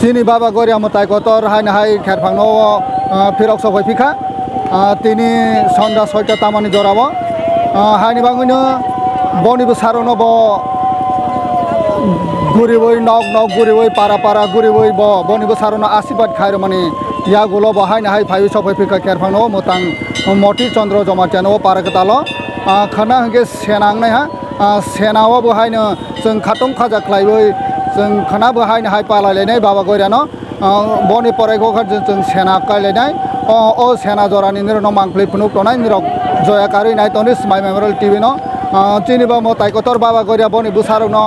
Sini Baba Goria Mutai Kotor hai Kherphangno Phirok Sophoi Phika Tini Sonda Soita Tamani Jorawa Haini Banguno Boni Busarono Bo Guriwoi Nog Guriwoi Para Guriwoi Bo Boni Busarono Asibat Khairomani Yagulo Bo hai Phayu Sophoi Phika Kherphangno Mutang Moti Chandra Jomatiano Parakatalo Khana Hge Senang Nai ha Senawa Bo haino जों Khatong Khaja Khlaiwoi जों खानाबो हाय पालायलायनाय बाबा गयरानो बनि परायखौ जों सेना कायलायनाय ओ सेना जरानि निरनो मांख्लै फुनुक तनाय निरक जयाकारि नाय तनि स्माइ memorial TV no चिनिबा म ताइकतर बाबा गयरा बनि बुसारनो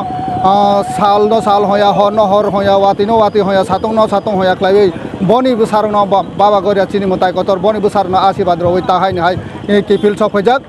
साल न साल होया हर न हर होया वाति न वाति होया सातंग न सातंग होया क्लाइबै बनि बुसारनो बाबा गयरा चिनि म ताइकतर बनि बुसारनो आशीर्वाद रवै ताहायनि हाय किफिल सफैजाक